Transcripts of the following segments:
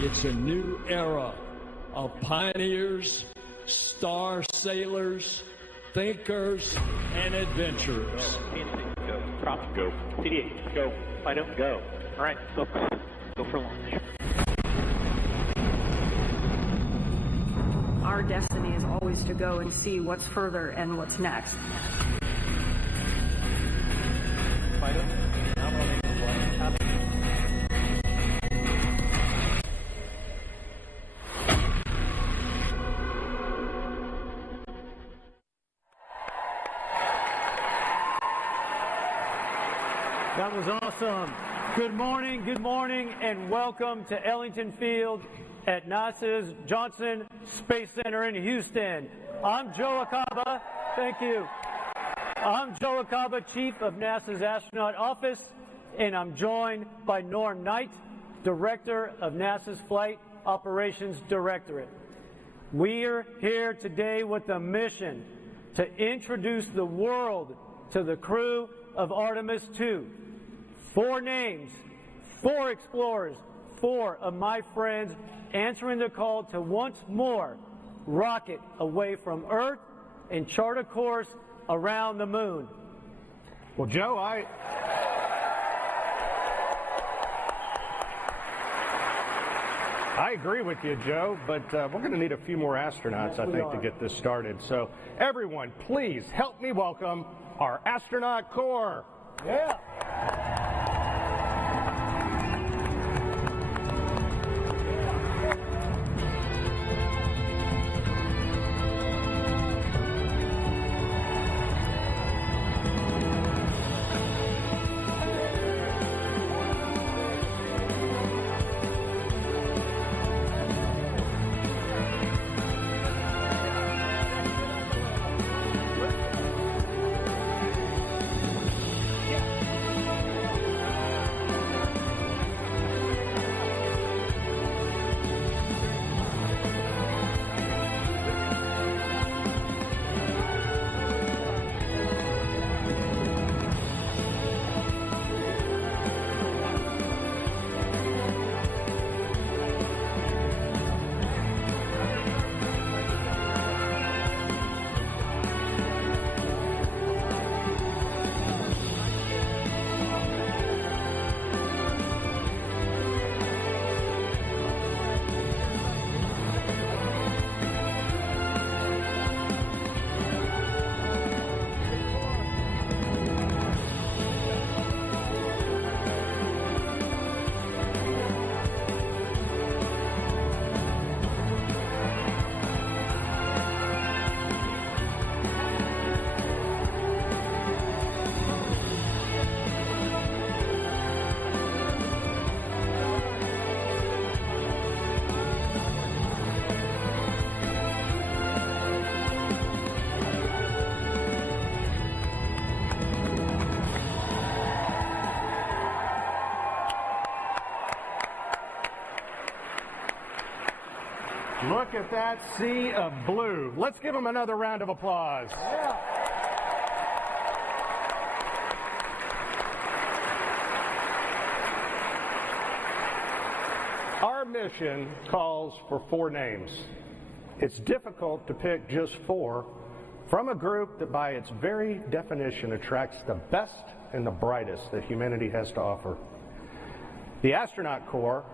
It's a new era of pioneers, star sailors, thinkers, and adventurers. Go. Prompt, go. CD8, go. Fido, go. All right, go for launch. Our destiny is always to go and see what's further and what's next. Fido, nominal flight. That was awesome. Good morning, and welcome to Ellington Field at NASA's Johnson Space Center in Houston. I'm Joe Acaba. Thank you. I'm Joe Acaba, Chief of NASA's Astronaut Office, and I'm joined by Norm Knight, Director of NASA's Flight Operations Directorate. We're here today with a mission to introduce the world to the crew of Artemis 2. 4 names, 4 explorers, 4 of my friends answering the call to once more rocket away from Earth and chart a course around the moon. Well, Joe, I agree with you, Joe, but we're going to need a few more astronauts, I think, to get this started. So everyone, please help me welcome our astronaut corps. Yeah. Look at that sea of blue. Let's give them another round of applause. Yeah. Our mission calls for 4 names. It's difficult to pick just 4 from a group that by its very definition attracts the best and the brightest that humanity has to offer. The astronaut corps,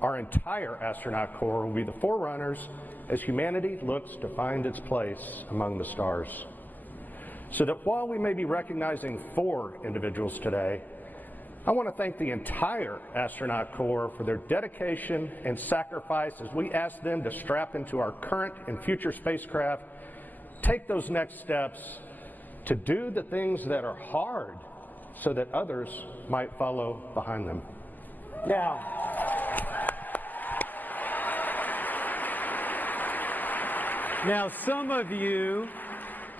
our entire astronaut corps, will be the forerunners as humanity looks to find its place among the stars. So that while we may be recognizing 4 individuals today, I want to thank the entire astronaut corps for their dedication and sacrifice as we ask them to strap into our current and future spacecraft, take those next steps to do the things that are hard so that others might follow behind them. Now, some of you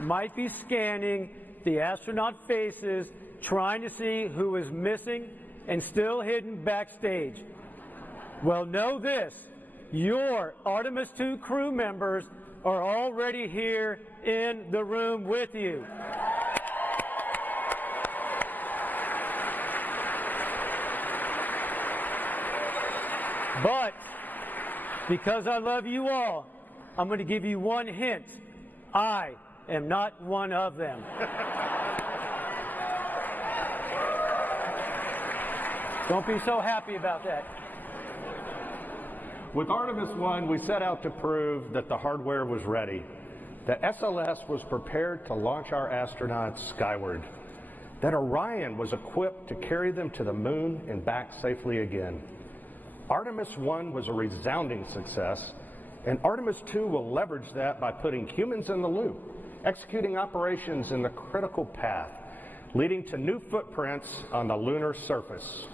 might be scanning the astronaut faces, trying to see who is missing and still hidden backstage. Well, know this: your Artemis 2 crew members are already here in the room with you. Because I love you all, I'm going to give you one hint. I am not one of them. Don't be so happy about that. With Artemis 1, we set out to prove that the hardware was ready, that SLS was prepared to launch our astronauts skyward, that Orion was equipped to carry them to the moon and back safely again. Artemis 1 was a resounding success, and Artemis 2 will leverage that by putting humans in the loop, executing operations in the critical path, leading to new footprints on the lunar surface.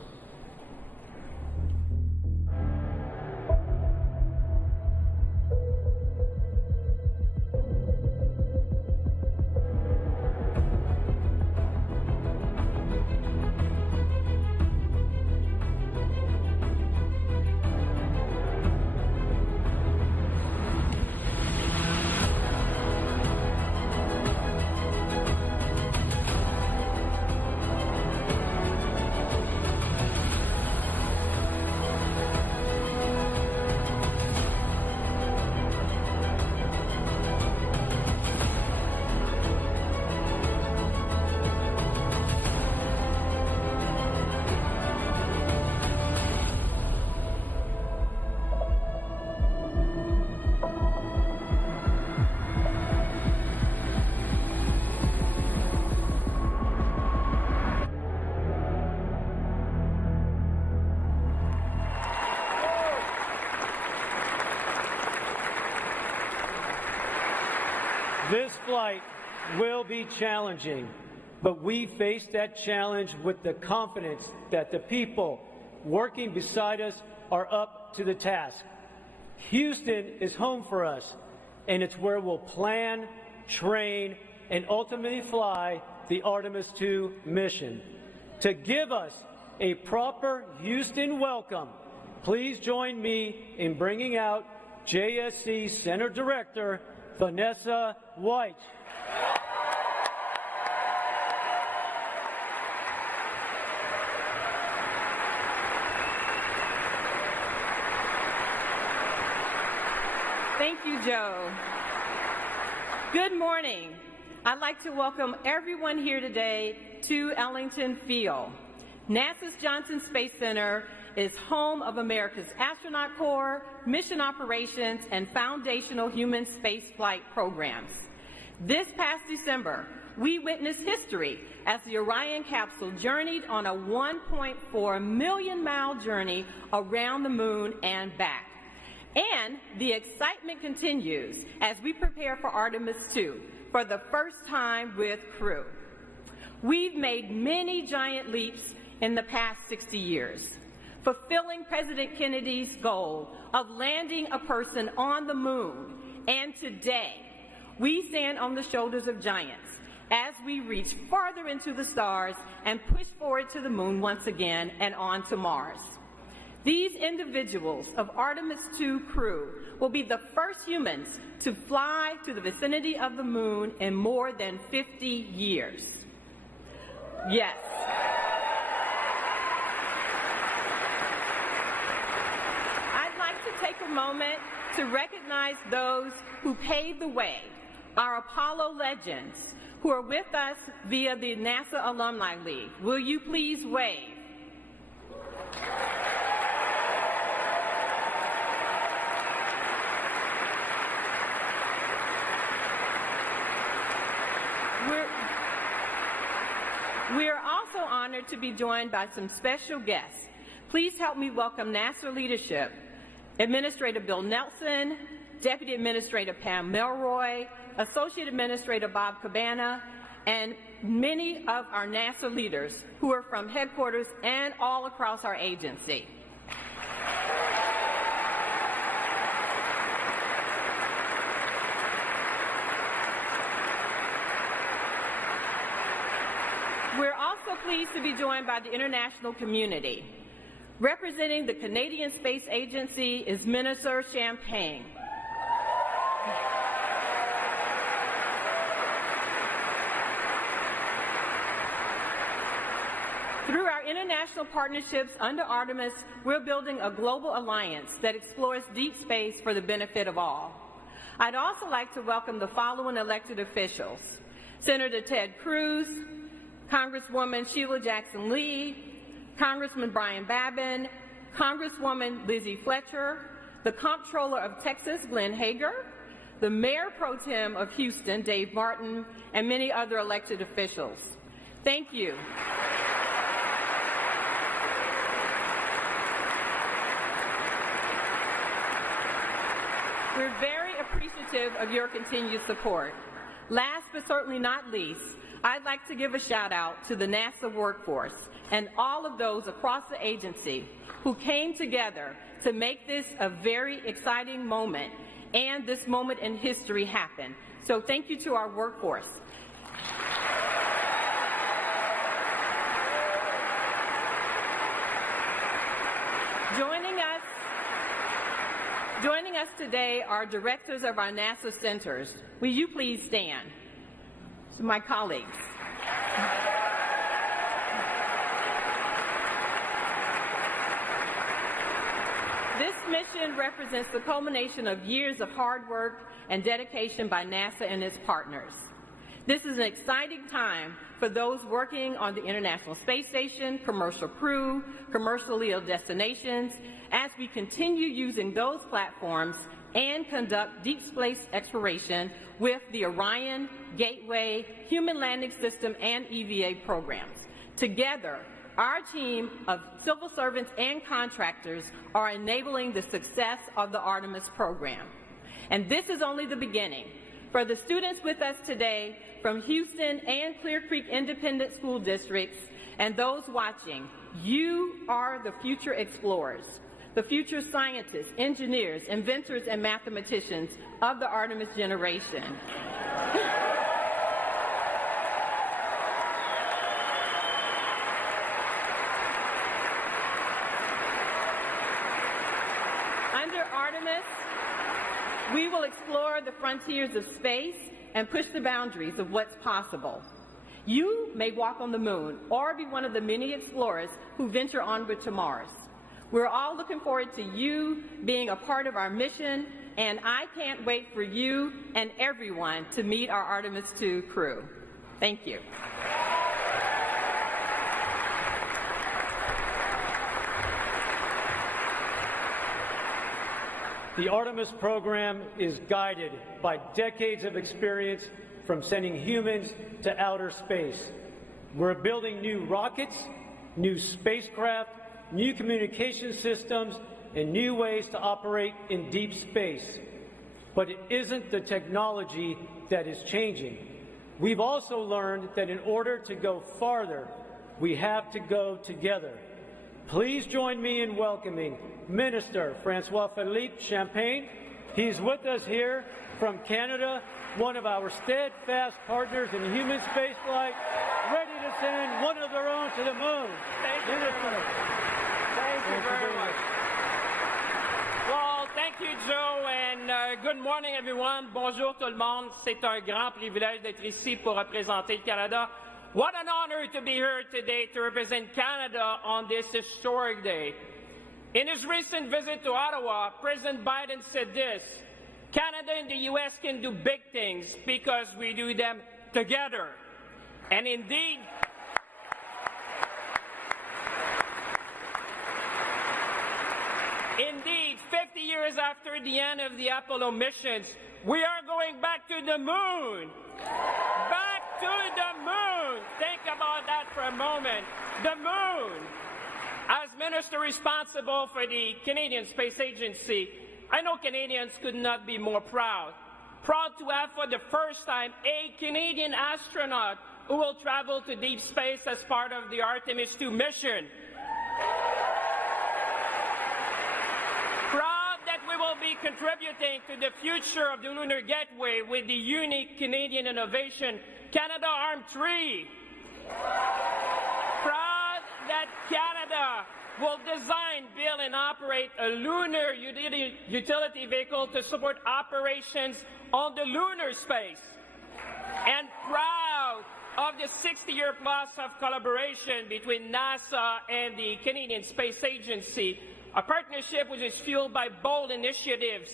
This flight will be challenging, but we face that challenge with the confidence that the people working beside us are up to the task. Houston is home for us, and it's where we'll plan, train, and ultimately fly the Artemis II mission. To give us a proper Houston welcome, please join me in bringing out JSC Center Director Vanessa White. Thank you, Joe. Good morning. I'd like to welcome everyone here today to Ellington Field. NASA's Johnson Space Center is home of America's Astronaut Corps, mission operations, and foundational human spaceflight programs. This past December, we witnessed history as the Orion capsule journeyed on a 1.4 million-mile journey around the moon and back. And the excitement continues as we prepare for Artemis II for the first time with crew. We've made many giant leaps in the past 60 years, fulfilling President Kennedy's goal of landing a person on the moon. And today, we stand on the shoulders of giants as we reach farther into the stars and push forward to the moon once again and on to Mars. These individuals of Artemis II crew will be the first humans to fly to the vicinity of the moon in more than 50 years. Yes. I'd like to take a moment to recognize those who paved the way, our Apollo legends, who are with us via the NASA Alumni League. Will you please wave? We are also honored to be joined by some special guests. Please help me welcome NASA leadership, Administrator Bill Nelson, Deputy Administrator Pam Melroy, Associate Administrator Bob Cabana, and many of our NASA leaders who are from headquarters and all across our agency. We're also pleased to be joined by the international community. Representing the Canadian Space Agency is Minister Champagne. Through our international partnerships under Artemis, we're building a global alliance that explores deep space for the benefit of all. I'd also like to welcome the following elected officials: Senator Ted Cruz, Congresswoman Sheila Jackson-Lee, Congressman Brian Babin, Congresswoman Lizzie Fletcher, the Comptroller of Texas, Glenn Hager, the Mayor Pro Tem of Houston, Dave Martin, and many other elected officials. Thank you. We're very appreciative of your continued support. Last but certainly not least, I'd like to give a shout out to the NASA workforce and all of those across the agency who came together to make this a very exciting moment and this moment in history happen. So thank you to our workforce. Joining us today are directors of our NASA centers. Will you please stand? So my colleagues. This mission represents the culmination of years of hard work and dedication by NASA and its partners. This is an exciting time for those working on the International Space Station, commercial crew, commercial LEO destinations, as we continue using those platforms and conduct deep space exploration with the Orion, Gateway, Human Landing System, and EVA programs. Together, our team of civil servants and contractors are enabling the success of the Artemis program. And this is only the beginning. For the students with us today from Houston and Clear Creek Independent School Districts and those watching, you are the future explorers, the future scientists, engineers, inventors, and mathematicians of the Artemis generation. Under Artemis, we will explore the frontiers of space and push the boundaries of what's possible. You may walk on the moon or be one of the many explorers who venture onward to Mars. We're all looking forward to you being a part of our mission, and I can't wait for you and everyone to meet our Artemis II crew. Thank you. The Artemis program is guided by decades of experience from sending humans to outer space. We're building new rockets, new spacecraft, new communication systems, and new ways to operate in deep space. But it isn't the technology that is changing. We've also learned that in order to go farther, we have to go together. Please join me in welcoming Minister Francois-Philippe Champagne. He's with us here from Canada, one of our steadfast partners in human spaceflight, ready to send one of their own to the moon. Thank you very much. Thank you very much. Well, thank you, Joe, and good morning, everyone. Bonjour tout le monde. C'est un grand privilège d'être ici pour représenter le Canada. What an honor to be here today to represent Canada on this historic day. In his recent visit to Ottawa, President Biden said this: Canada and the U.S. can do big things because we do them together. And indeed, 50 years after the end of the Apollo missions, we are going back to the moon. Back to the moon. Think about that for a moment. The moon. As minister responsible for the Canadian Space Agency, I know Canadians could not be more proud. Proud to have for the first time a Canadian astronaut who will travel to deep space as part of the Artemis II mission. Proud that we will be contributing to the future of the Lunar Gateway with the unique Canadian innovation, Canadarm3. Proud that Canada will design, build, and operate a lunar utility vehicle to support operations on the lunar space. And proud of the 60-year plus of collaboration between NASA and the Canadian Space Agency, a partnership which is fueled by bold initiatives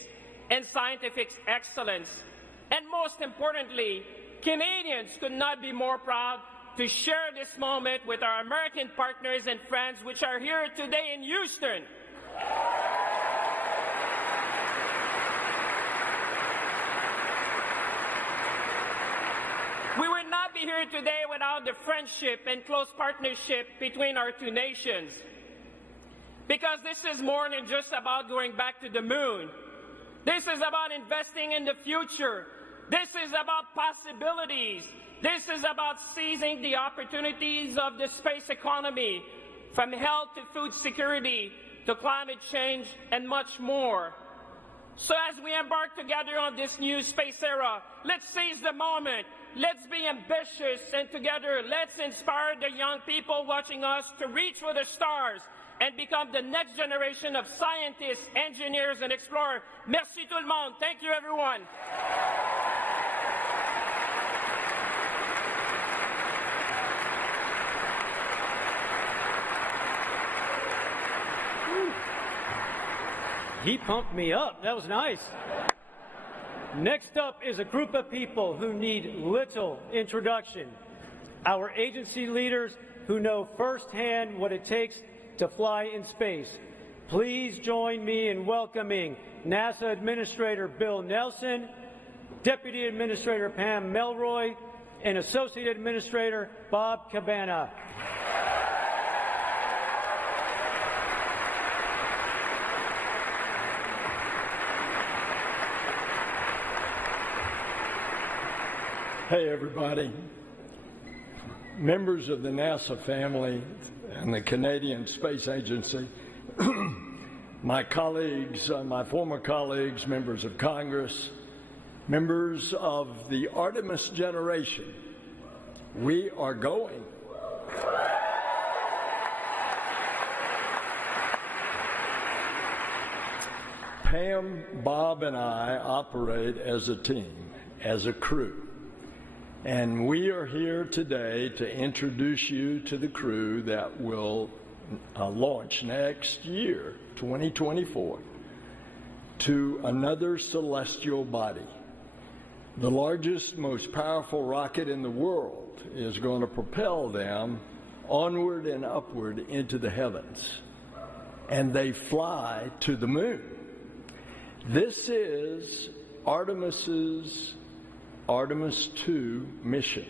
and scientific excellence. And most importantly, Canadians could not be more proud to share this moment with our American partners and friends which are here today in Houston. We would not be here today without the friendship and close partnership between our two nations. Because this is more than just about going back to the moon. This is about investing in the future. This is about possibilities. This is about seizing the opportunities of the space economy, from health to food security to climate change and much more. So as we embark together on this new space era, let's seize the moment. Let's be ambitious, and together let's inspire the young people watching us to reach for the stars and become the next generation of scientists, engineers, and explorers. Merci tout le monde. Thank you, everyone. He pumped me up. That was nice. Next up is a group of people who need little introduction. Our agency leaders who know firsthand what it takes to fly in space. Please join me in welcoming NASA Administrator Bill Nelson, Deputy Administrator Pam Melroy, and Associate Administrator Bob Cabana. Hey, everybody. Members of the NASA family and the Canadian Space Agency, my colleagues, my former colleagues, members of Congress, members of the Artemis generation, we are going. Pam, Bob, and I operate as a team, as a crew. And we are here today to introduce you to the crew that will launch next year, 2024, to another celestial body. The largest, most powerful rocket in the world is going to propel them onward and upward into the heavens. And they fly to the moon. This is Artemis 2 mission.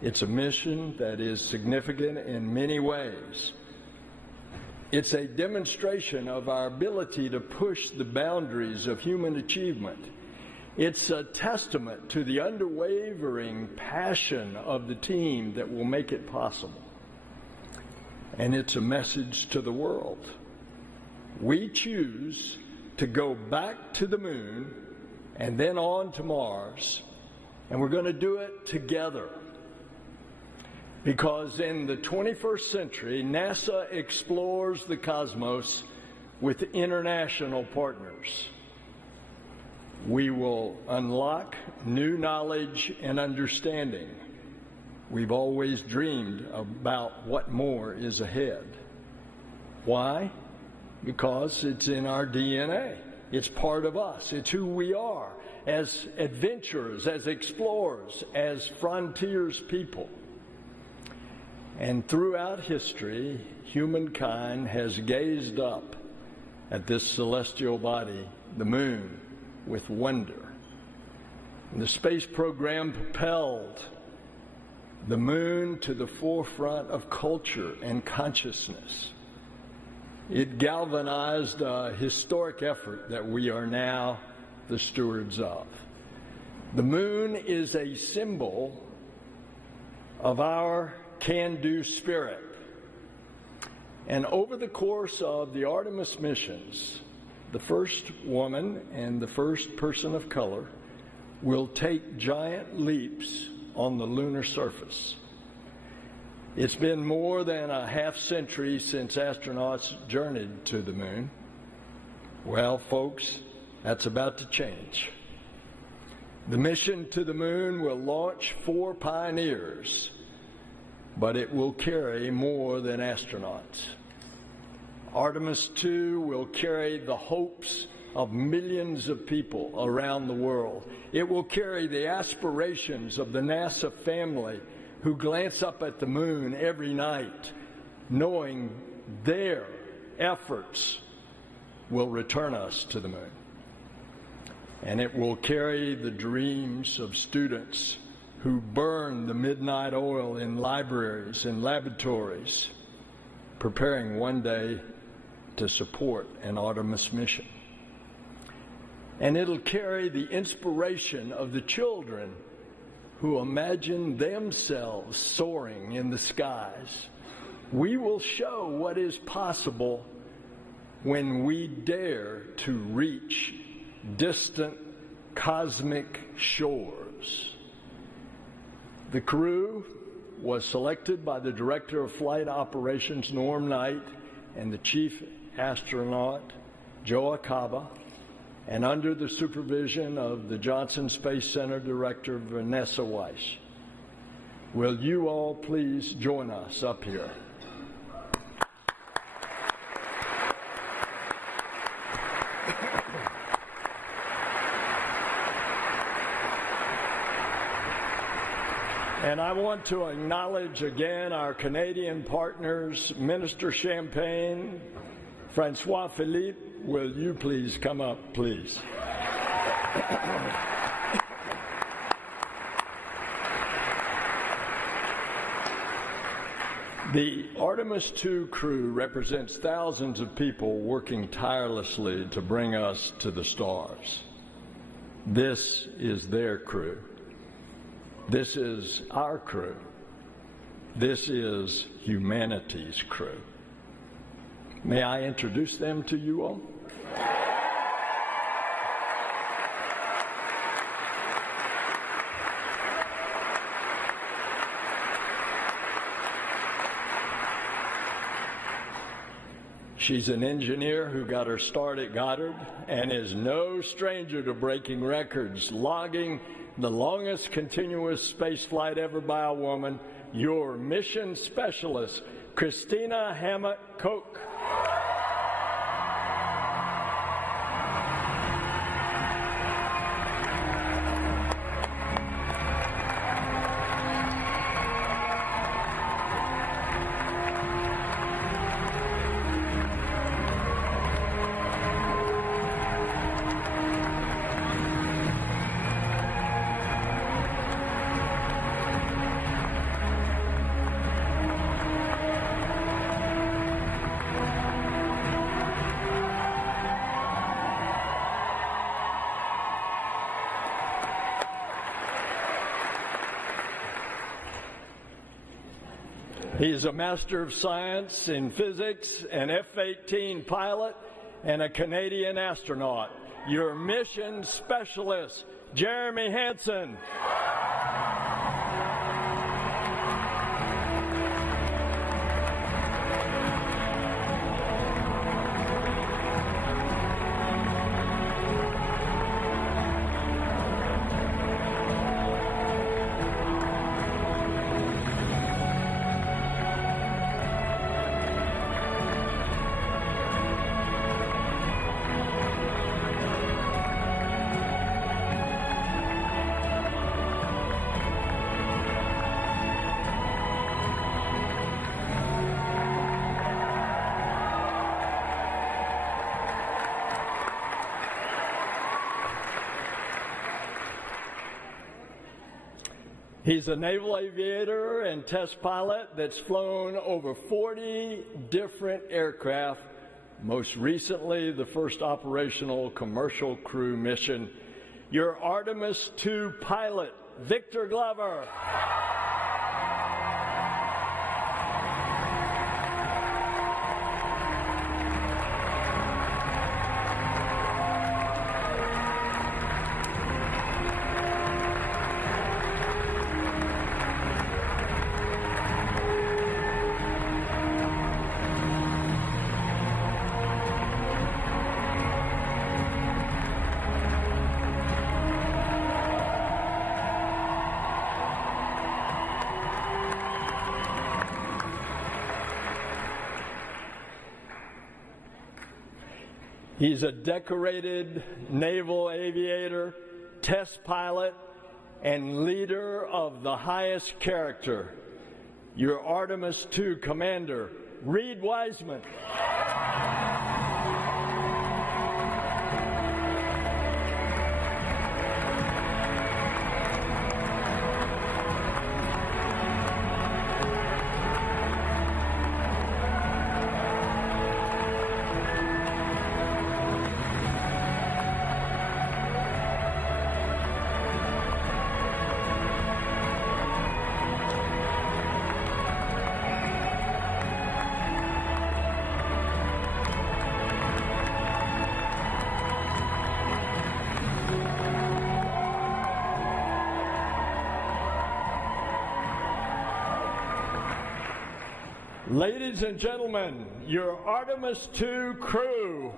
It's a mission that is significant in many ways. It's a demonstration of our ability to push the boundaries of human achievement. It's a testament to the unwavering passion of the team that will make it possible. And it's a message to the world. We choose to go back to the moon and then on to Mars, and we're going to do it together. Because in the 21st century, NASA explores the cosmos with international partners. We will unlock new knowledge and understanding. We've always dreamed about what more is ahead. Why? Because it's in our DNA. It's part of us. It's who we are as adventurers, as explorers, as frontiers people. And throughout history, humankind has gazed up at this celestial body, the moon, with wonder. And the space program propelled the moon to the forefront of culture and consciousness. It galvanized a historic effort that we are now the stewards of. The moon is a symbol of our can-do spirit. And over the course of the Artemis missions, the first woman and the first person of color will take giant leaps on the lunar surface. It's been more than a half century since astronauts journeyed to the moon. Well, folks, that's about to change. The mission to the moon will launch 4 pioneers, but it will carry more than astronauts. Artemis 2 will carry the hopes of millions of people around the world. It will carry the aspirations of the NASA family who glance up at the moon every night, knowing their efforts will return us to the moon. And it will carry the dreams of students who burn the midnight oil in libraries and laboratories, preparing one day to support an Artemis mission. And it'll carry the inspiration of the children who imagine themselves soaring in the skies. We will show what is possible when we dare to reach distant cosmic shores. The crew was selected by the Director of Flight Operations, Norm Knight, and the Chief Astronaut, Joe Acaba, and under the supervision of the Johnson Space Center Director, Vanessa Weiss. Will you all please join us up here? And I want to acknowledge again our Canadian partners, Minister Champagne, Francois Philippe. Will you please come up, please? The Artemis II crew represents thousands of people working tirelessly to bring us to the stars. This is their crew. This is our crew. This is humanity's crew. May I introduce them to you all? She's an engineer who got her start at Goddard and is no stranger to breaking records, logging the longest continuous space flight ever by a woman, your mission specialist, Christina Hammett-Koch. He's a Master of Science in Physics, an F-18 pilot, and a Canadian astronaut. Your mission specialist, Jeremy Hansen. He's a naval aviator and test pilot that's flown over 40 different aircraft, most recently the first operational commercial crew mission. Your Artemis II pilot, Victor Glover. He's a decorated naval aviator, test pilot, and leader of the highest character, your Artemis II commander, Reed Wiseman. Ladies and gentlemen, your Artemis II crew.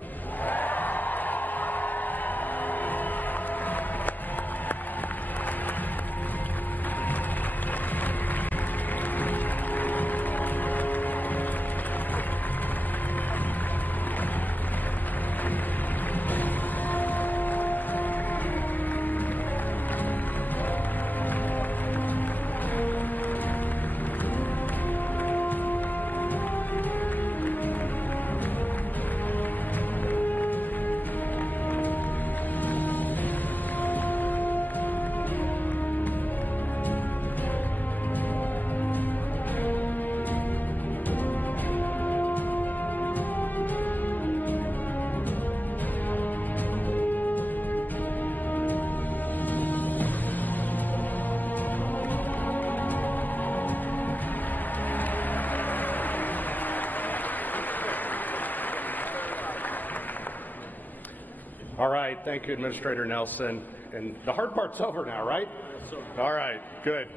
All right, thank you, Administrator Nelson. And the hard part's over now, right? Yes, sir. All right, good.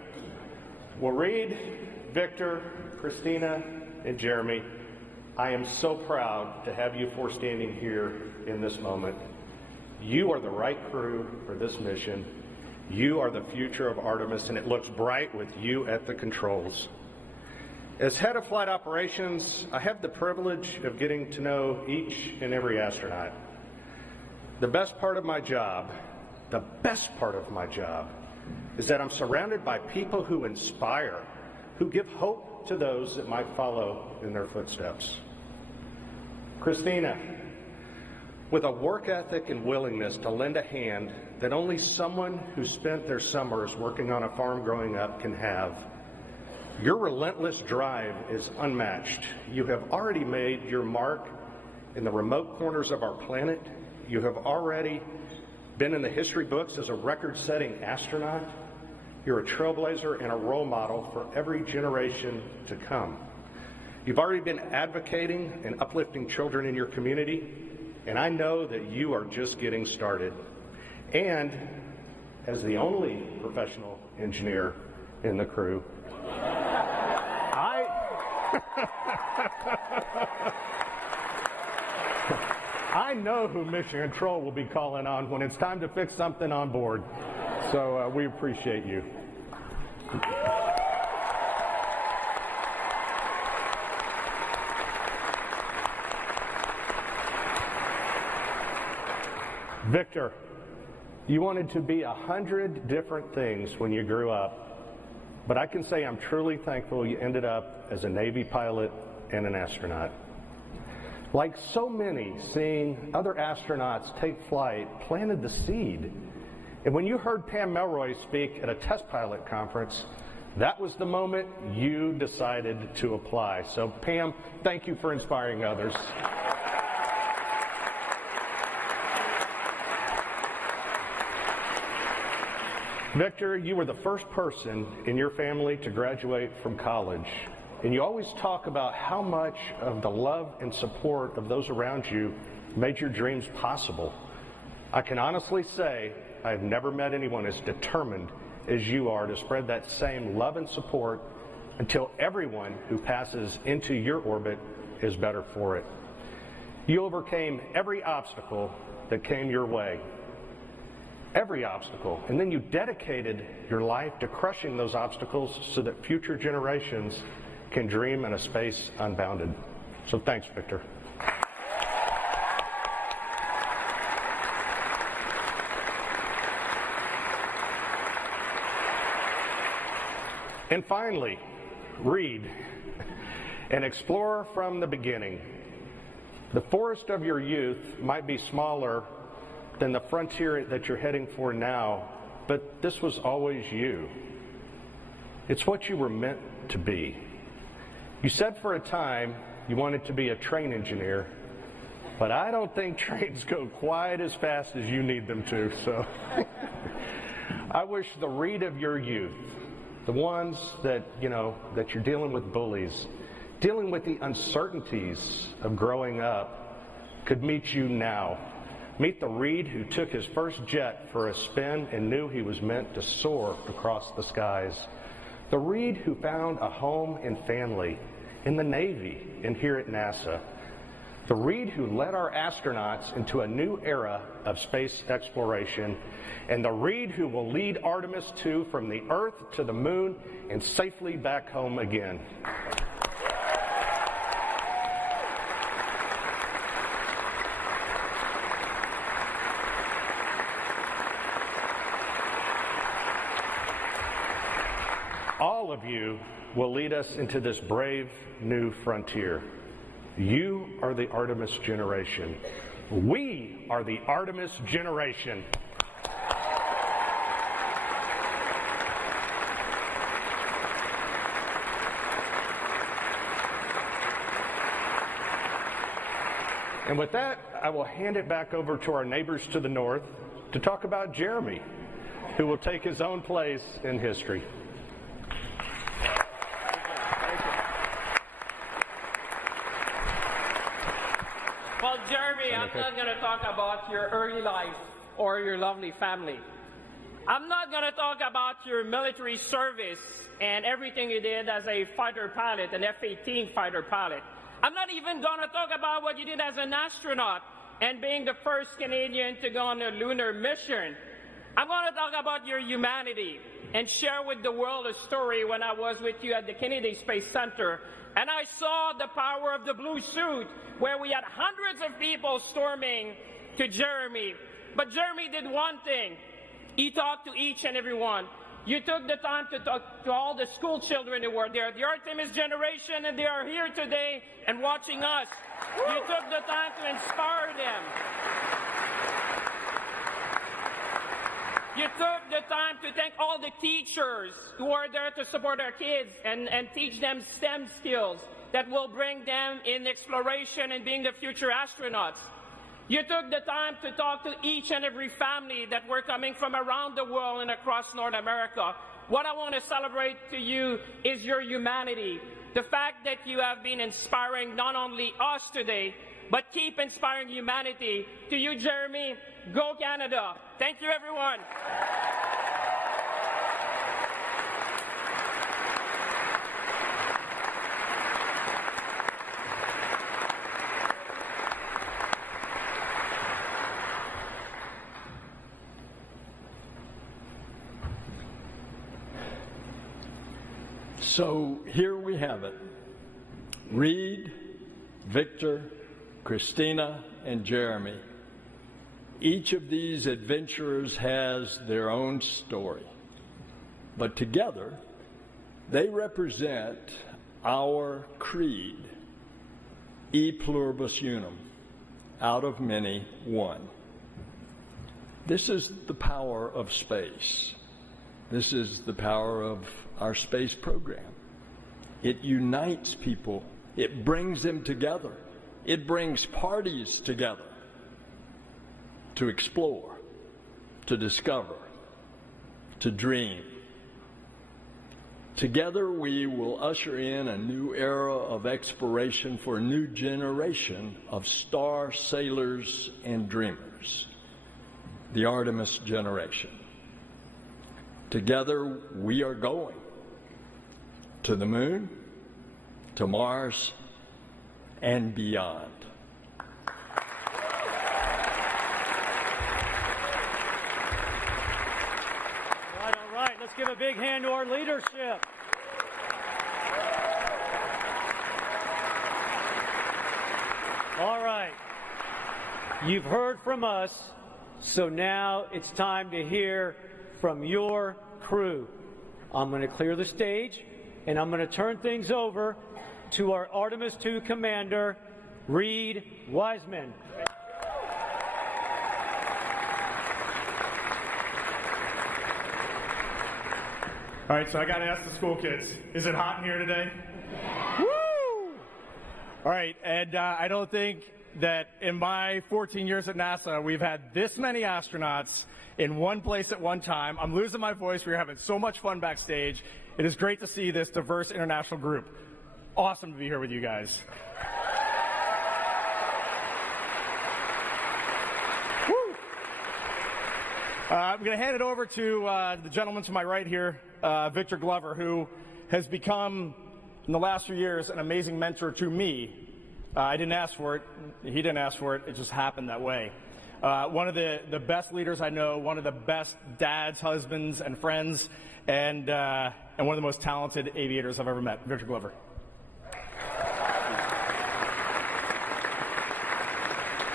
Well, Reed, Victor, Christina, and Jeremy, I am so proud to have you four standing here in this moment. You are the right crew for this mission. You are the future of Artemis, and it looks bright with you at the controls. As head of flight operations, I have the privilege of getting to know each and every astronaut. The best part of my job, is that I'm surrounded by people who inspire, who give hope to those that might follow in their footsteps. Christina, with a work ethic and willingness to lend a hand that only someone who spent their summers working on a farm growing up can have, your relentless drive is unmatched. You have already made your mark in the remote corners of our planet. You have already been in the history books as a record-setting astronaut. You're a trailblazer and a role model for every generation to come. You've already been advocating and uplifting children in your community, and I know that you are just getting started. And as the only professional engineer in the crew, I know who Mission Control will be calling on when it's time to fix something on board. So we appreciate you. Victor, you wanted to be 100 different things when you grew up, but I can say I'm truly thankful you ended up as a Navy pilot and an astronaut. Like so many, seeing other astronauts take flight planted the seed. And when you heard Pam Melroy speak at a test pilot conference, that was the moment you decided to apply. So Pam, thank you for inspiring others. Victor, you were the first person in your family to graduate from college. And you always talk about how much of the love and support of those around you made your dreams possible. I can honestly say I've never met anyone as determined as you are to spread that same love and support until everyone who passes into your orbit is better for it. You overcame every obstacle that came your way. Every obstacle. And then you dedicated your life to crushing those obstacles so that future generations can dream in a space unbounded. So thanks, Victor. And finally, read and explore from the beginning. The forest of your youth might be smaller than the frontier that you're heading for now, but this was always you. It's what you were meant to be. You said for a time you wanted to be a train engineer, but I don't think trains go quite as fast as you need them to, so I wish the Reed of your youth, the ones that, that you're dealing with bullies, dealing with the uncertainties of growing up, could meet you now. Meet the Reed who took his first jet for a spin and knew he was meant to soar across the skies. The Reed who found a home and family in the Navy and here at NASA. The Reed who led our astronauts into a new era of space exploration. And the Reed who will lead Artemis 2 from the Earth to the Moon and safely back home again. All of you will lead us into this brave new frontier. You are the Artemis generation. We are the Artemis generation. And with that, I will hand it back over to our neighbors to the north to talk about Jeremy, who will take his own place in history. Well, Jeremy, I'm not going to talk about your early life or your lovely family. I'm not going to talk about your military service and everything you did as a fighter pilot, an F-18 fighter pilot. I'm not even going to talk about what you did as an astronaut and being the first Canadian to go on a lunar mission. I'm going to talk about your humanity and share with the world a story when I was with you at the Kennedy Space Center and I saw the power of the blue suit where we had hundreds of people storming to Jeremy. But Jeremy did one thing. He talked to each and every one. You took the time to talk to all the school children who were there, the Artemis generation, and they are here today and watching us. You took the time to inspire them. You took the time to thank all the teachers who are there to support our kids and teach them STEM skills that will bring them in exploration and being the future astronauts. You took the time to talk to each and every family that were coming from around the world and across North America. What I want to celebrate to you is your humanity. The fact that you have been inspiring not only us today, but keep inspiring humanity. To you, Jeremy, go Canada. Thank you, everyone. So here we have it. Reed, Victor, Christina, and Jeremy. Each of these adventurers has their own story. But together, they represent our creed, e pluribus unum, out of many, one. This is the power of space. This is the power of our space program. It unites people. It brings them together. It brings parties together to explore, to discover, to dream. Together we will usher in a new era of exploration for a new generation of star sailors and dreamers, the Artemis generation. Together we are going to the moon, to Mars, and beyond. All right. Let's give a big hand to our leadership. All right. You've heard from us, so now it's time to hear from your crew. I'm going to clear the stage, and I'm going to turn things over to our Artemis II commander, Reed Wiseman. All right, so I got to ask the school kids, is it hot in here today? Woo! All right, and I don't think that in my 14 years at NASA, we've had this many astronauts in one place at one time. I'm losing my voice. We're having so much fun backstage. It is great to see this diverse international group. Awesome to be here with you guys. Woo! I'm going to hand it over to the gentleman to my right here, Victor Glover, who has become, in the last few years, an amazing mentor to me. I didn't ask for it. He didn't ask for it. It just happened that way. One of the best leaders I know, one of the best dads, husbands, and friends, and one of the most talented aviators I've ever met, Victor Glover.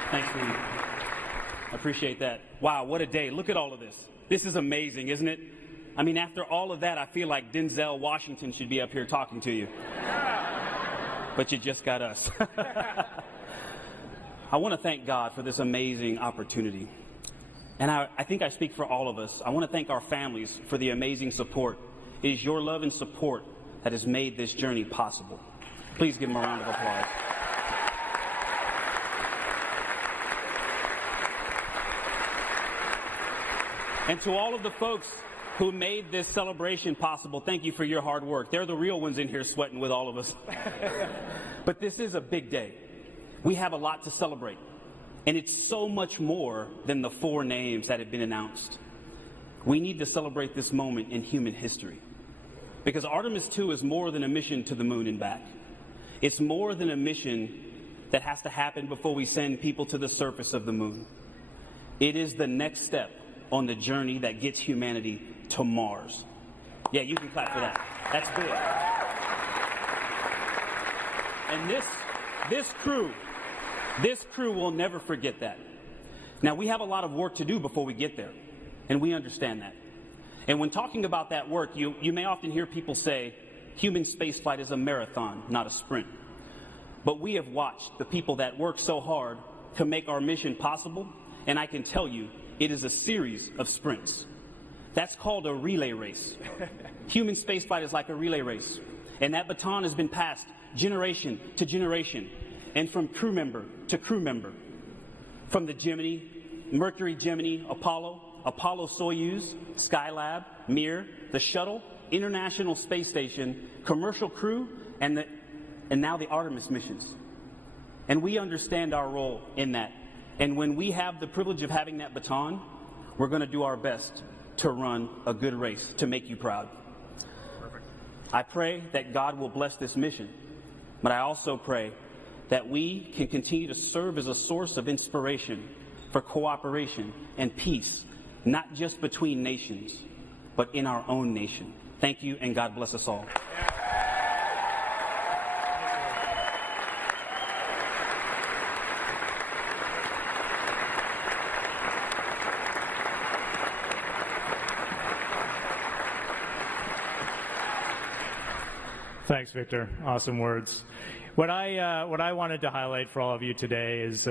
Thanks, Lee. I appreciate that. Wow, what a day. Look at all of this. This is amazing, isn't it? I mean, after all of that, I feel like Denzel Washington should be up here talking to you. But you just got us. I want to thank God for this amazing opportunity. And I think I speak for all of us. I want to thank our families for the amazing support. It is your love and support that has made this journey possible. Please give them a round of applause. And to all of the folks who made this celebration possible, thank you for your hard work. They're the real ones in here sweating with all of us. But this is a big day. We have a lot to celebrate. And it's so much more than the 4 names that have been announced. We need to celebrate this moment in human history. Because Artemis II is more than a mission to the moon and back. It's more than a mission that has to happen before we send people to the surface of the moon. It is the next step on the journey that gets humanity to Mars. Yeah, you can clap for that. That's big. And this crew will never forget that. Now, we have a lot of work to do before we get there, and we understand that. And when talking about that work, you may often hear people say, human spaceflight is a marathon, not a sprint. But we have watched the people that work so hard to make our mission possible, and I can tell you, it is a series of sprints. That's called a relay race. Human spaceflight is like a relay race. And that baton has been passed generation to generation, and from crew member to crew member. From the Gemini, Mercury, Gemini, Apollo, Soyuz, Skylab, Mir, the Shuttle, International Space Station, commercial crew, and now the Artemis missions. And we understand our role in that. And when we have the privilege of having that baton, we're going to do our best to run a good race to make you proud. Perfect. I pray that God will bless this mission, but I also pray that we can continue to serve as a source of inspiration for cooperation and peace, not just between nations, but in our own nation. Thank you, and God bless us all. Thanks, Victor. Awesome words. What I wanted to highlight for all of you today is,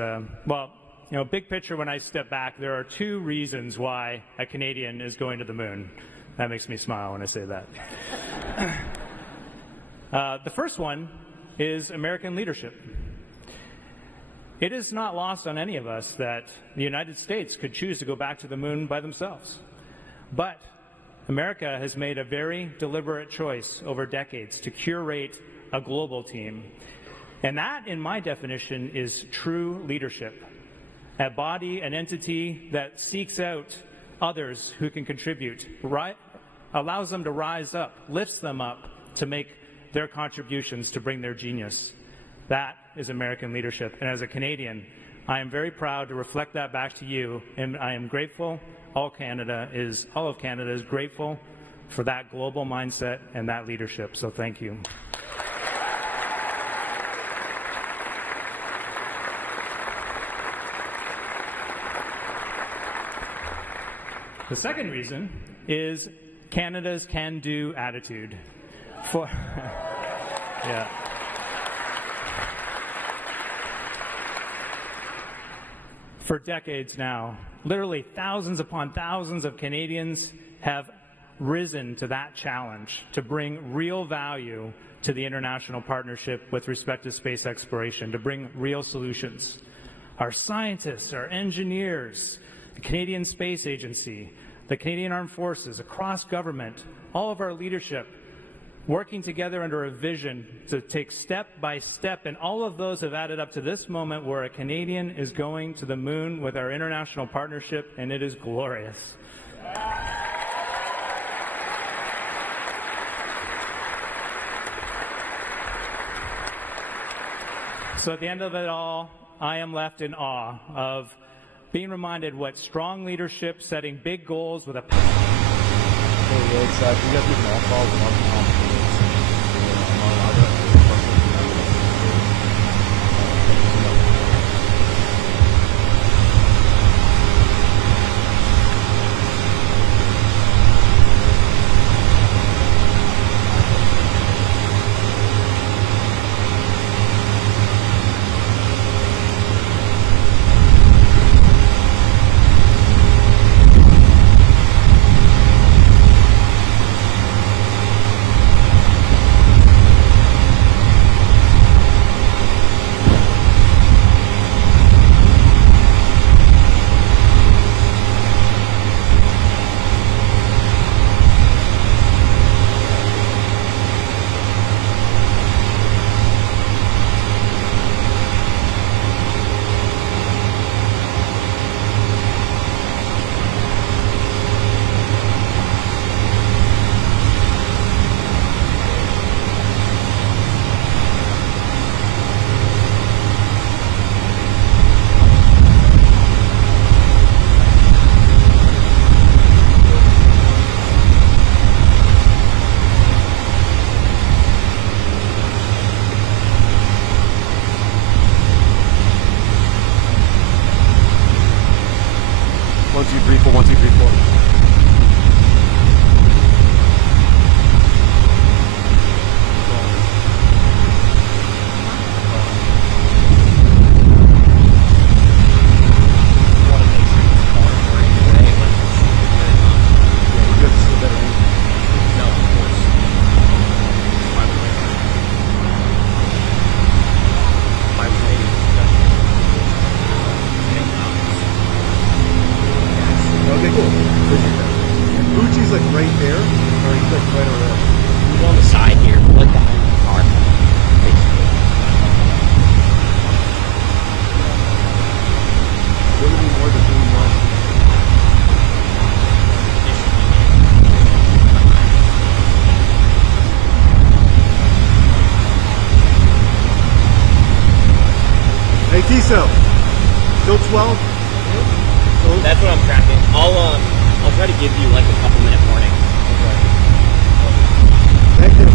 big picture, when I step back, there are 2 reasons why a Canadian is going to the moon. That makes me smile when I say that. The first one is American leadership. It is not lost on any of us that the United States could choose to go back to the moon by themselves. But America has made a very deliberate choice over decades to curate a global team. And that, in my definition, is true leadership. A body, an entity that seeks out others who can contribute, allows them to rise up, lifts them up to make their contributions to bring their genius. That is American leadership. And as a Canadian, I am very proud to reflect that back to you, and I am grateful. All of Canada is grateful for that global mindset and that leadership. So thank you. The second reason is Canada's can-do attitude. Yeah. For decades now, literally thousands upon thousands of Canadians have risen to that challenge to bring real value to the international partnership with respect to space exploration, to bring real solutions. Our scientists, our engineers, the Canadian Space Agency, the Canadian Armed Forces, across government, all of our leadership working together under a vision to take step by step, and all of those have added up to this moment where a Canadian is going to the moon with our international partnership, and it is glorious. So at the end of it all, I am left in awe of being reminded what strong leadership, setting big goals with a... Hey, yeah, exactly. You guys can all follow up. Still 12? That's what I'm tracking. I'll try to give you like a couple minute warning. Okay. Thank you.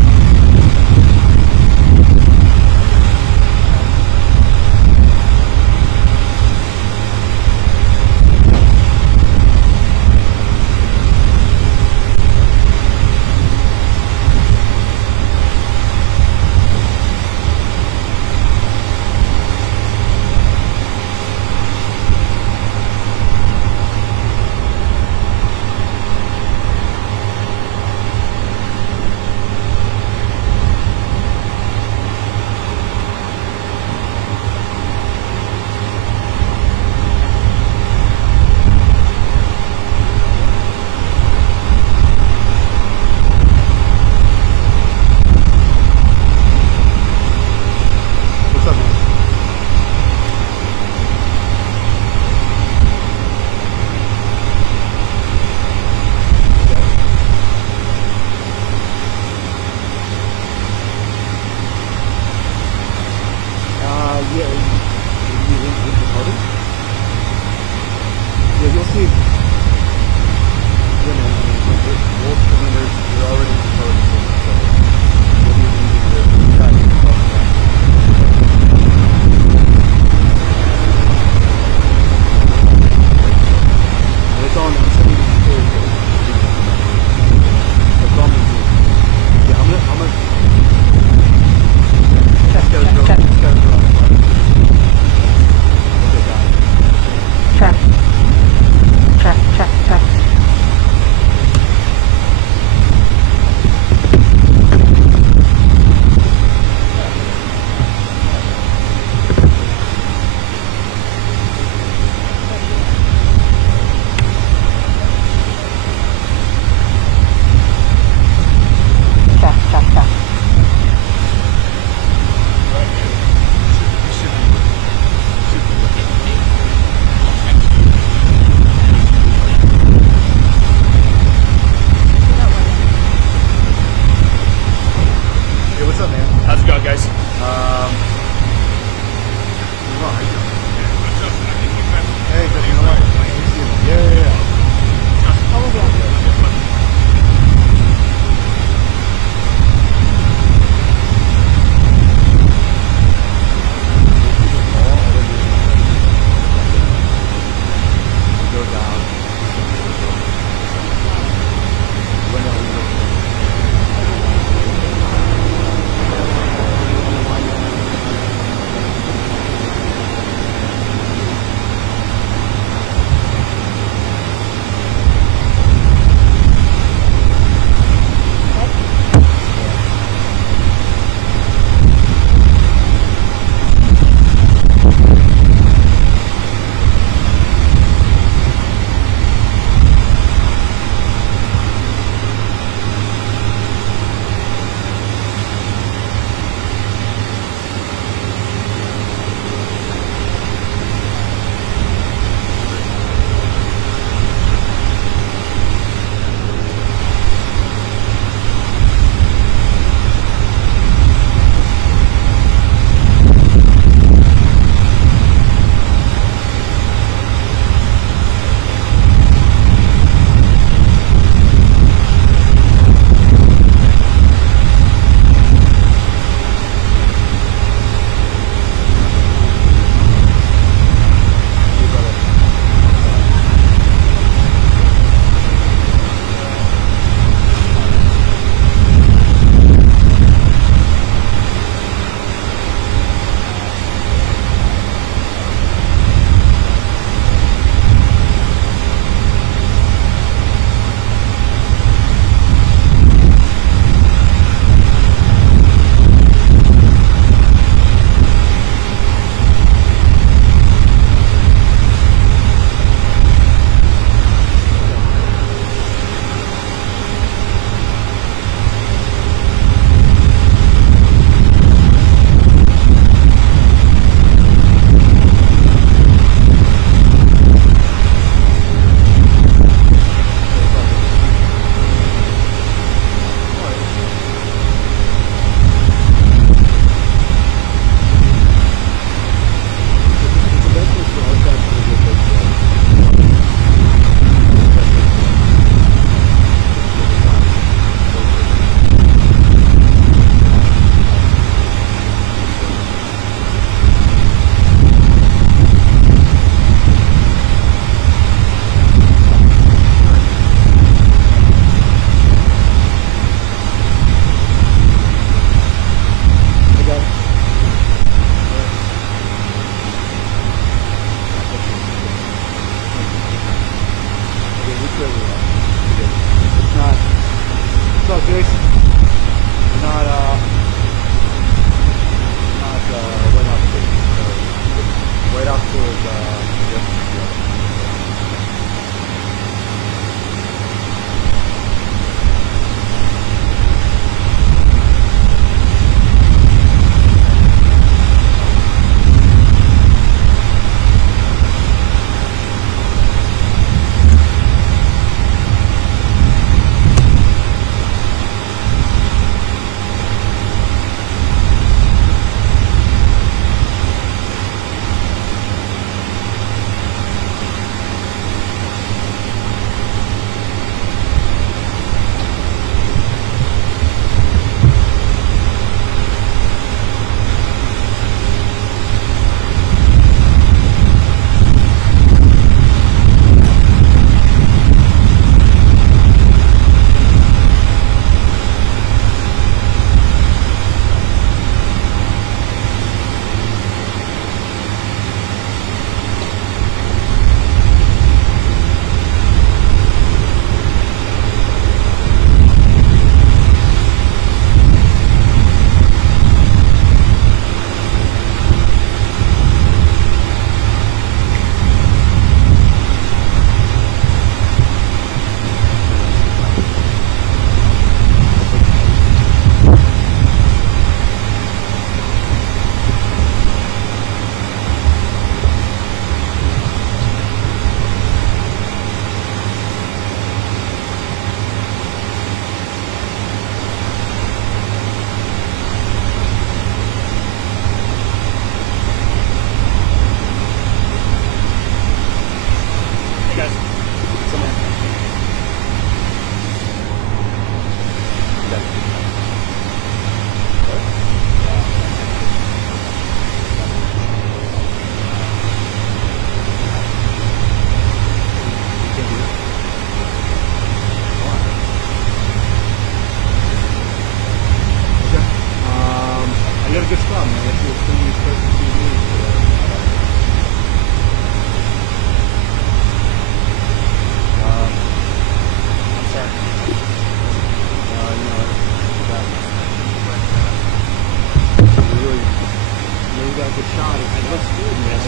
It looks good, man.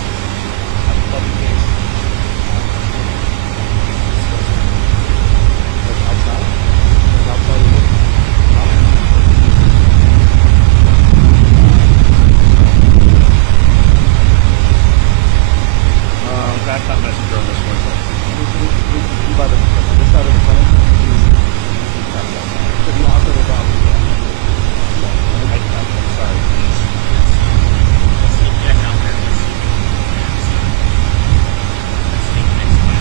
Outside of it. That's not messenger on this one. By the side of the plane. Should be off of the bottom. I'm sorry. Let's take Jack out there. Let's take the next one.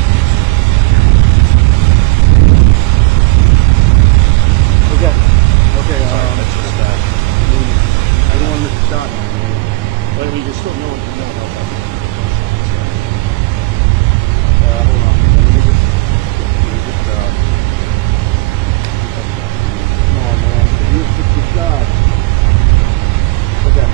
Okay. Okay. That's just that. I don't want to miss a shot. But we just don't know what to know about that. Hold on. Let me just come on, man. Here's the shot. Okay.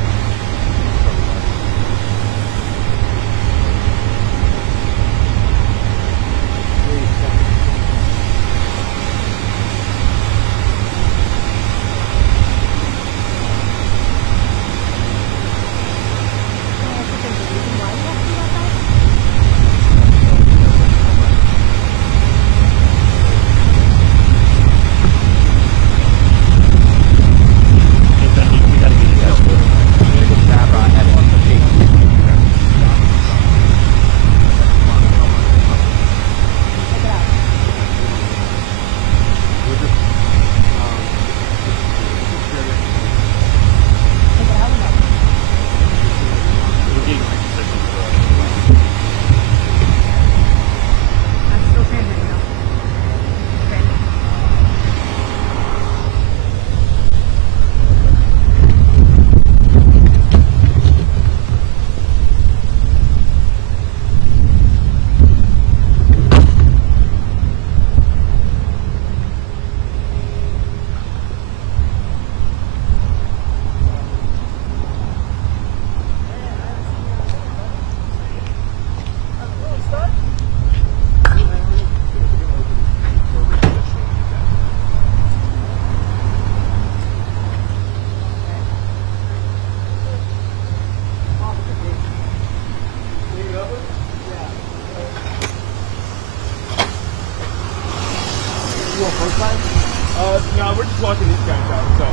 No, we're just walking these guys out, so.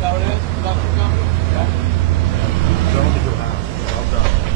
that what it is? Is that what you're coming? Yeah. Don't think you'll have. Well done.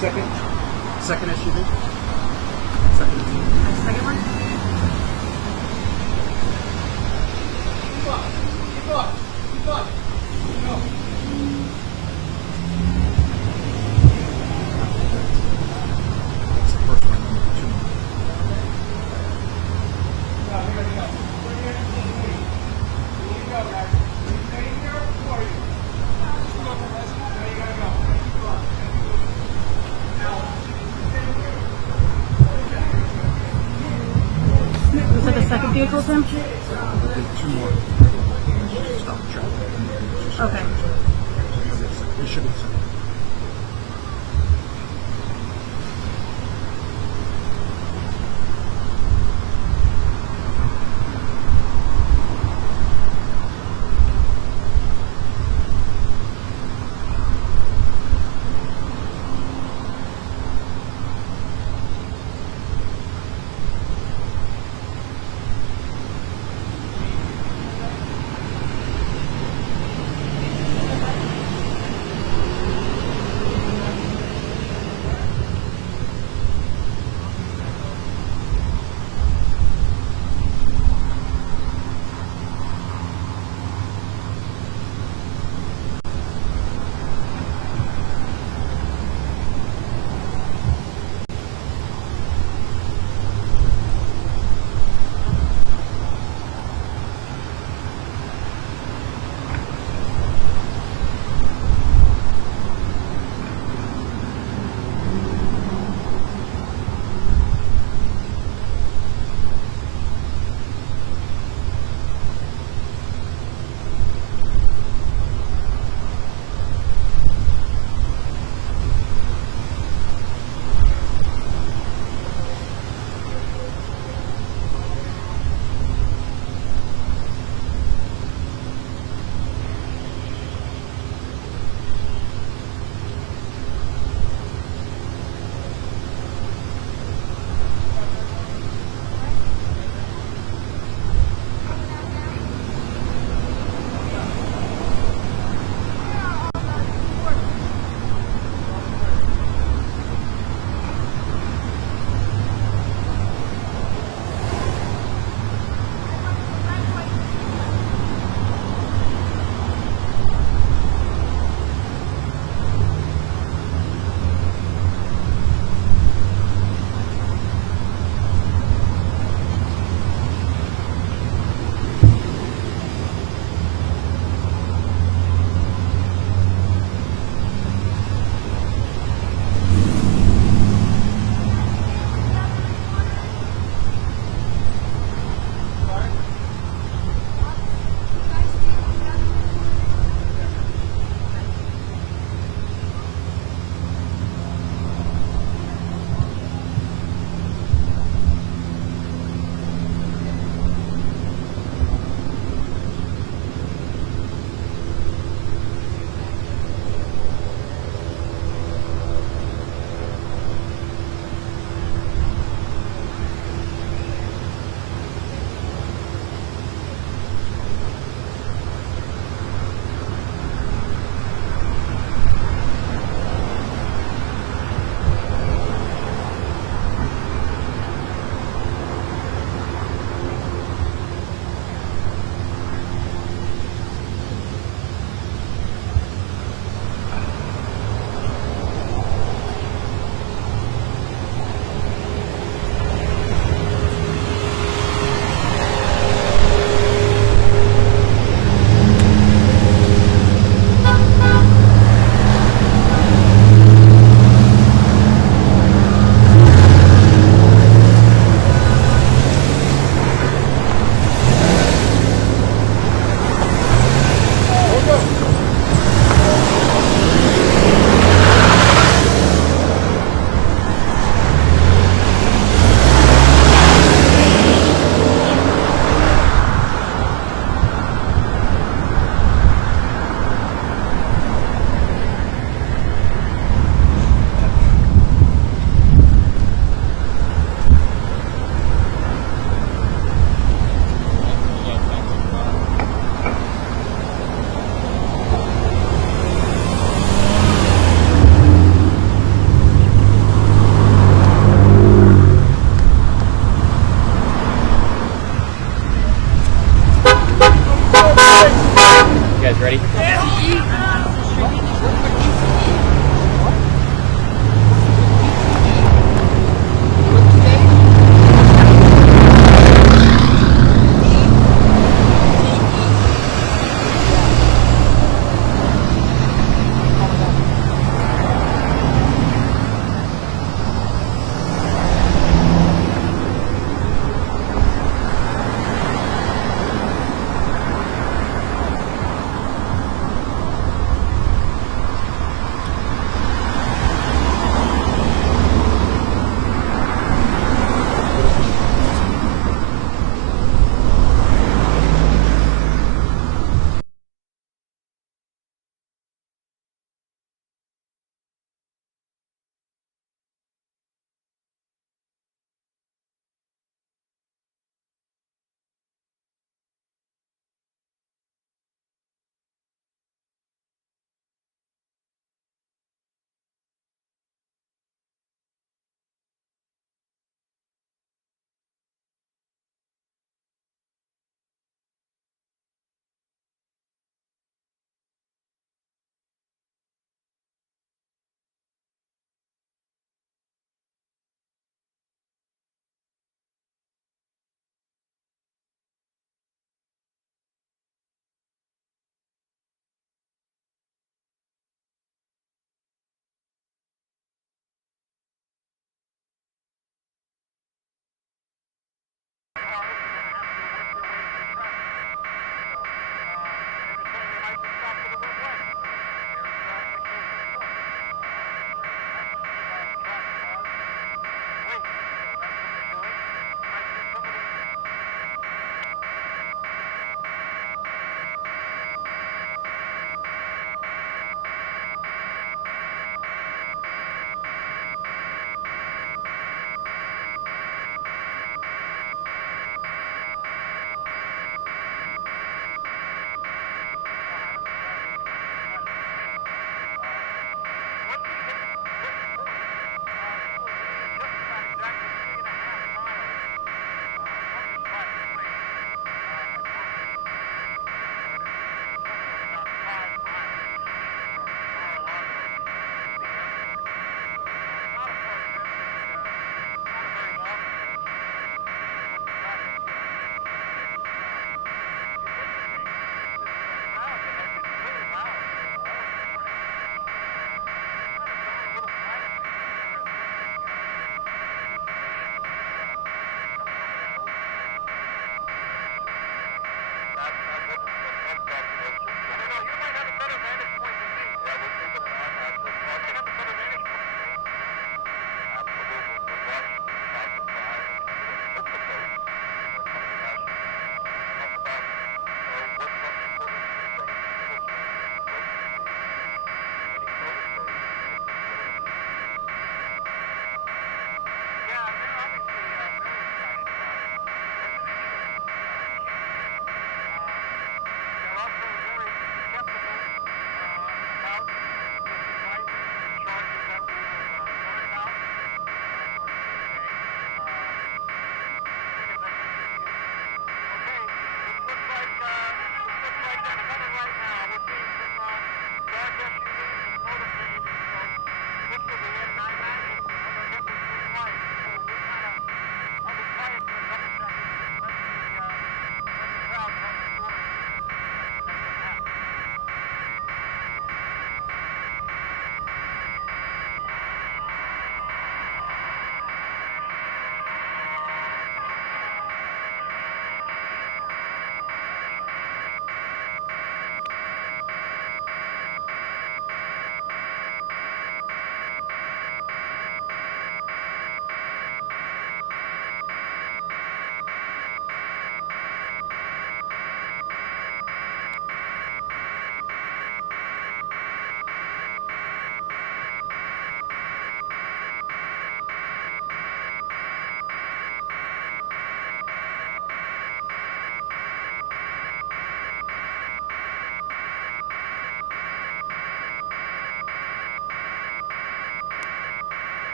second SUV? Second one? Keep up. Go. That's the first one, number 2. Was that the second vehicle, Tim? There's 2 more. Stop the traffic. Okay. It should be second.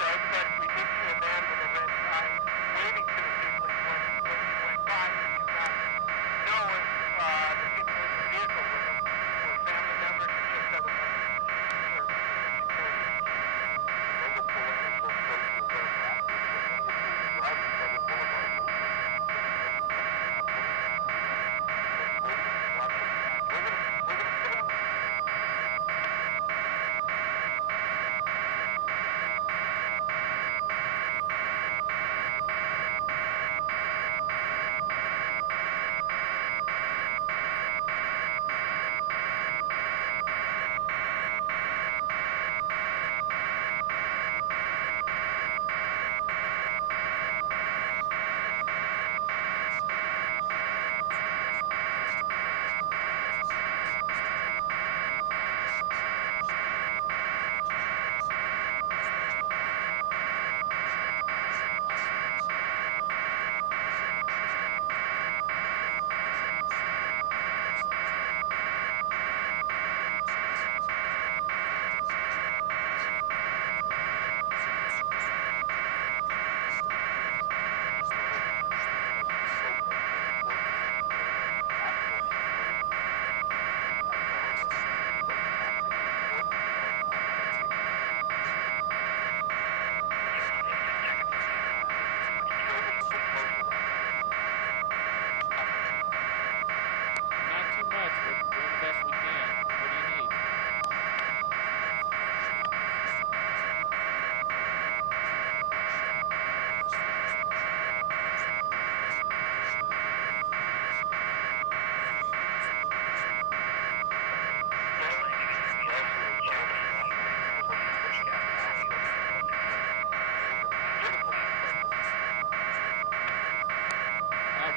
does, but we did see a man with a red tie waving to the people when he went by. We do not know if the people in the vehicle with him were family members or just other members of the Secret Service security. Local police will search the aircraft.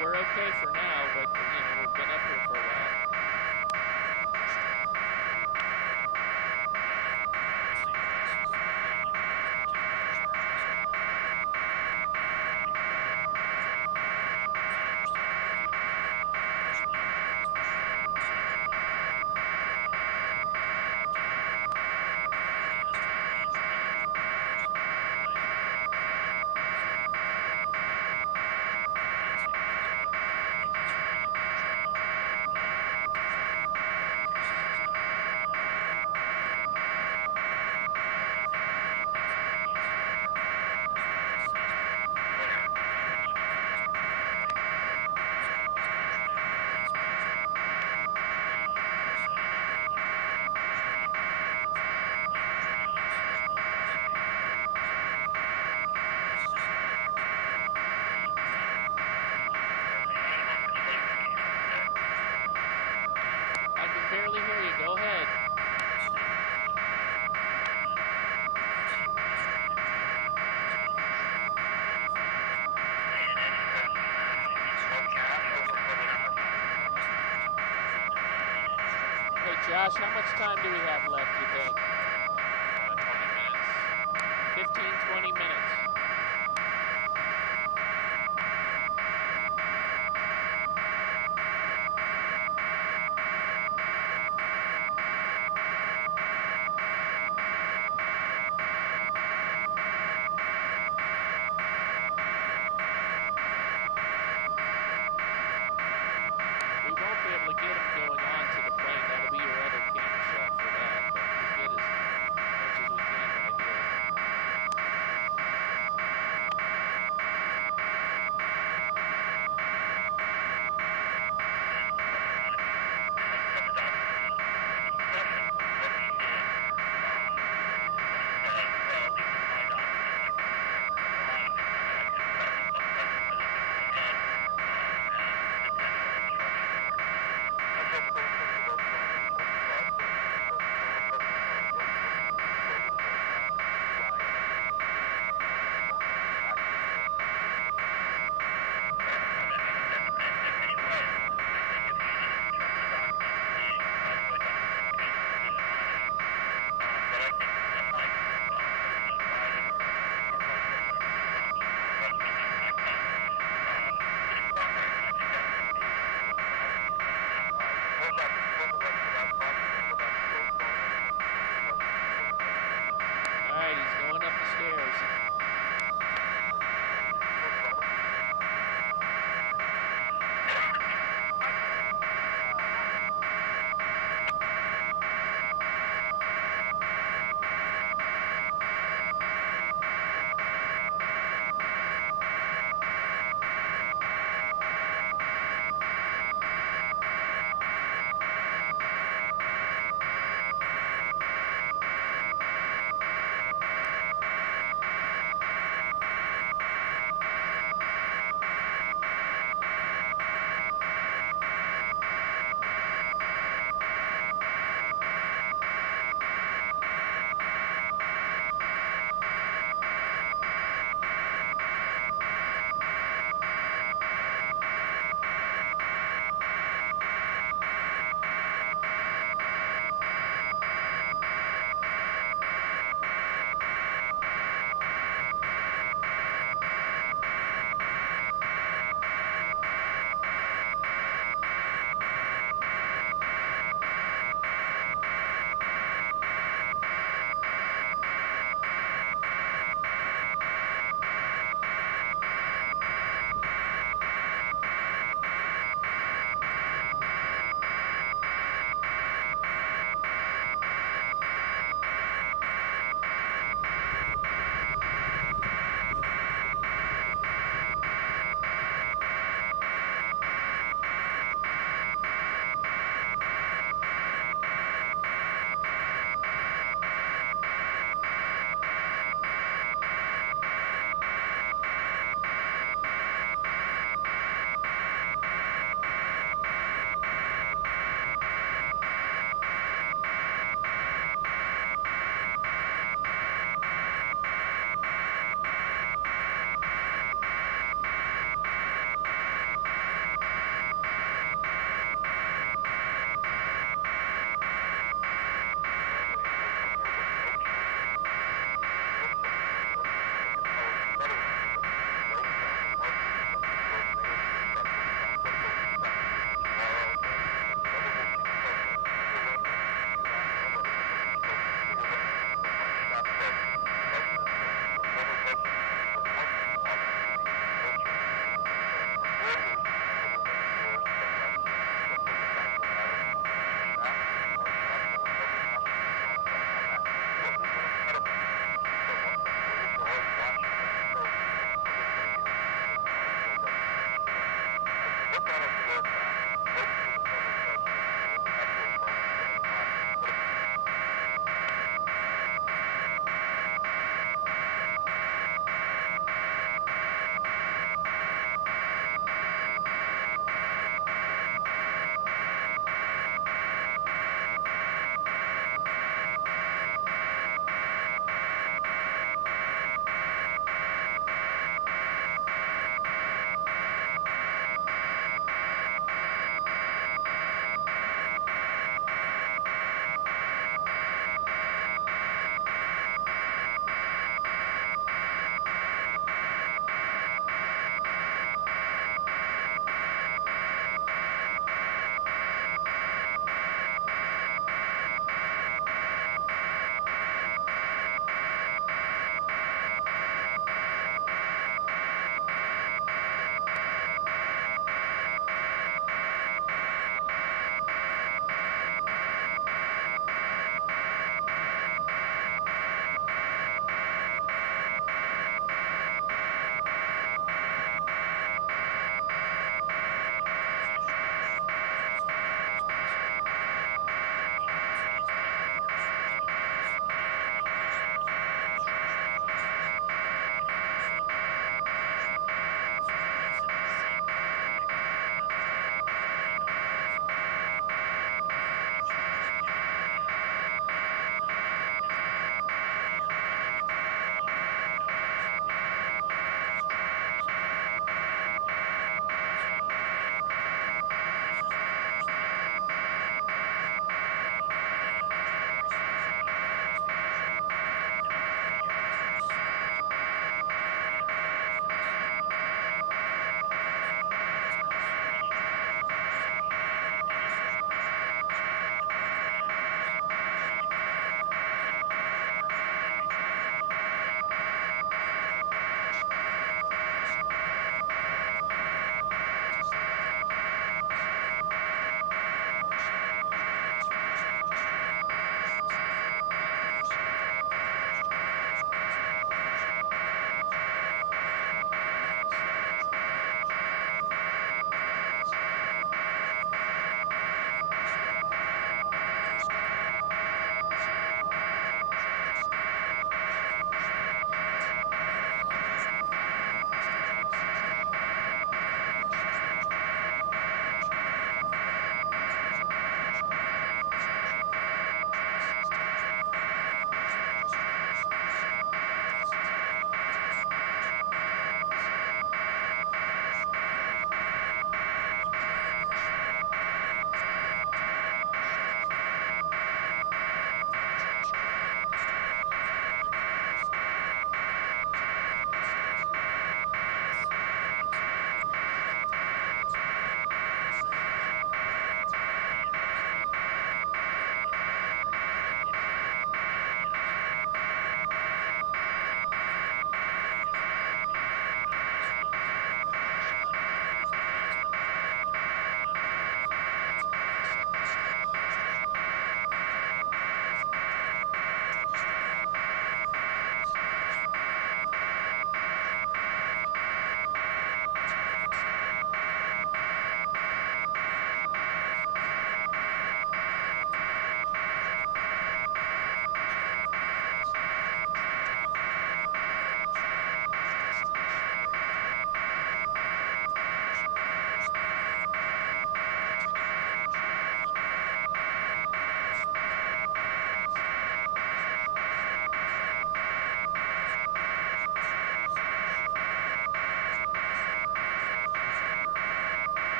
We're okay for now, but we've been up here for a while. Barely hear you. Go ahead. Hey, Josh, how much time do we have left, you think? 20 minutes. 15, 20 minutes. Get him going on to the plane. That'll be your other camera shot for that. But get his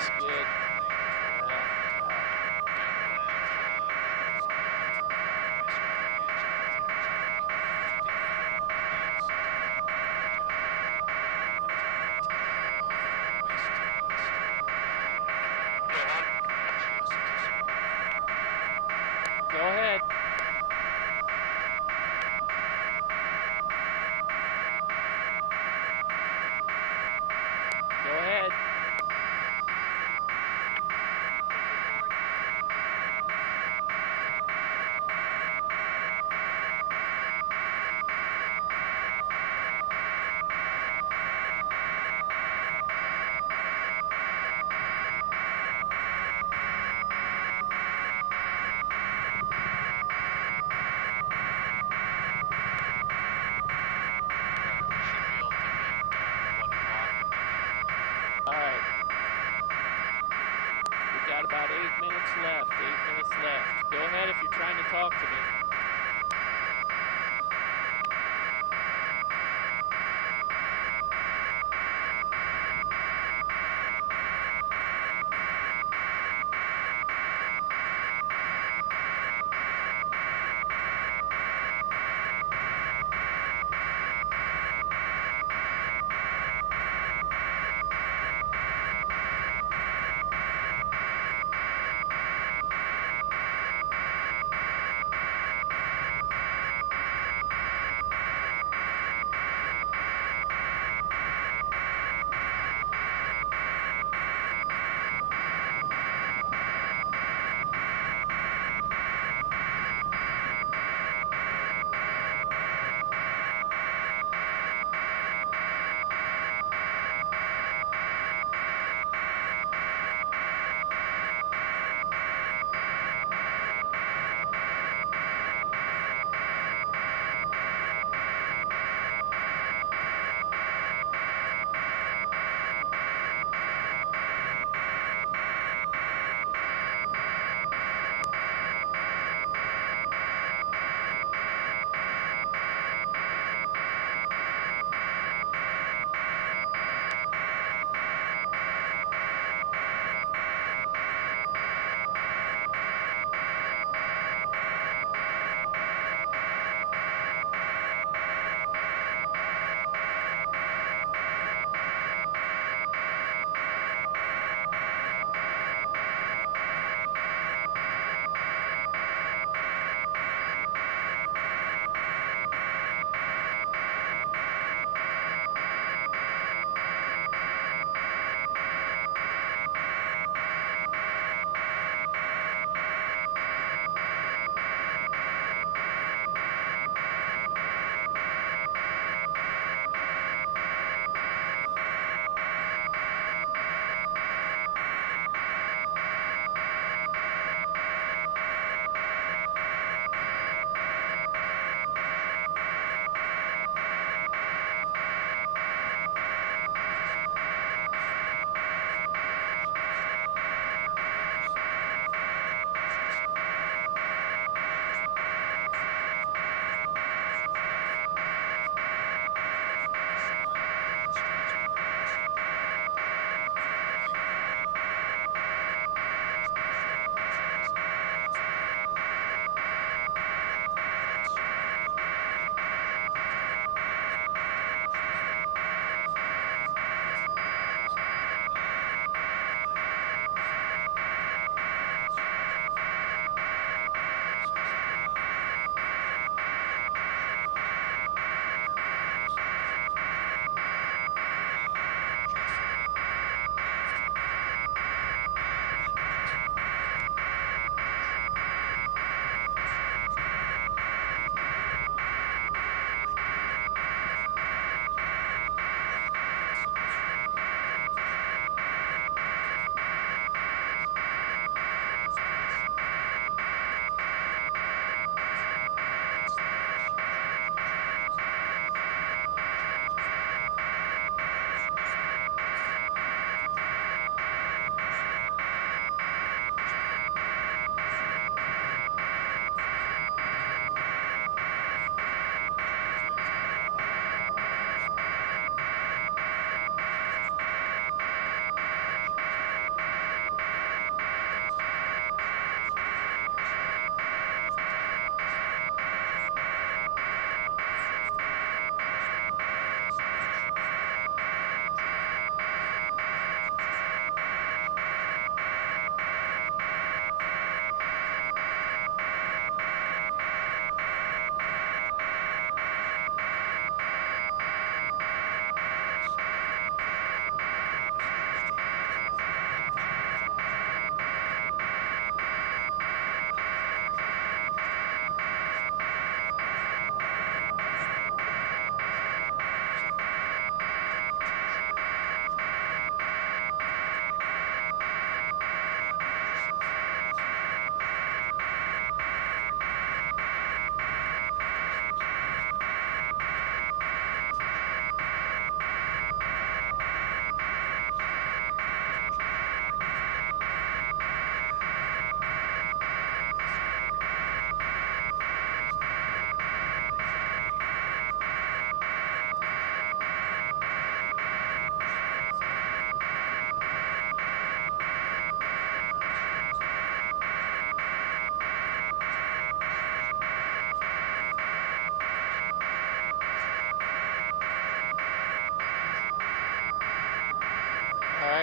That's good. Go ahead. Go ahead. All right. We've got about 8 minutes left. 8 minutes left. Go ahead if you're trying to talk to me.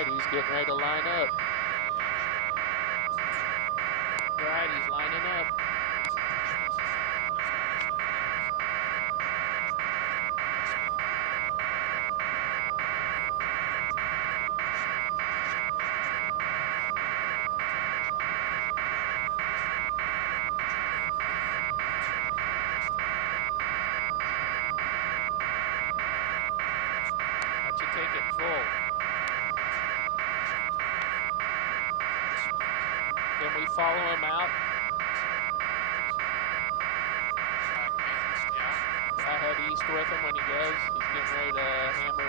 he's getting ready to line up. Right, he's lining up. Watch you take it full. Can we follow him out? I head east with him when he goes. He's getting ready to hammer